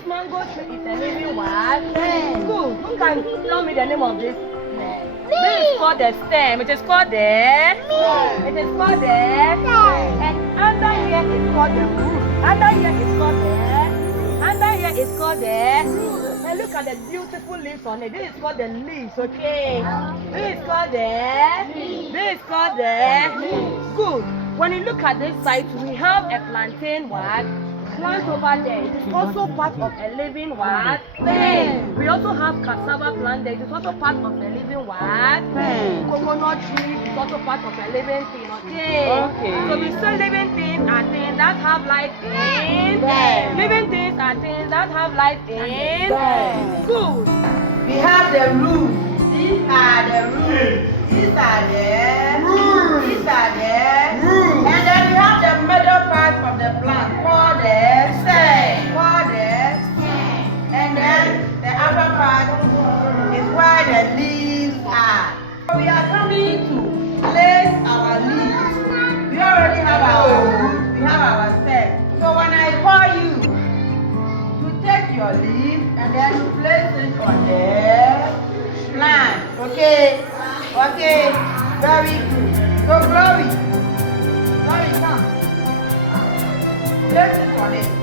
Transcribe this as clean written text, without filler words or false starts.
This mango tree is a living what? Good. Who can tell me the name of this? This is called the stem. It is called the. It is called the. And under here is called the root. Under here is called the. Under here is called the. And look at the beautiful leaves on it. This is called the leaves, okay? This is called the. This is called the. Good. When you look at this side, we have a plantain what? Plant over there. It is also part of a living what? Thing. We also have cassava plant there. It is also part of a living what? Coconut tree is also part of a living thing, okay? So we say living things are things that have life in them. Living things are things that have life in them. Good. We have the roots. These are the roots. These are the roots. These are the roots. And then we have the middle part of the plant called the stem. Called the stem. And then the upper part is where the leaves are. We are coming to place our leaves. We already have our roots. We have our stem. So when I call you, you take your leaf and then you place it on the plant. Okay? Okay, very good. So Glory, come. Place it on it.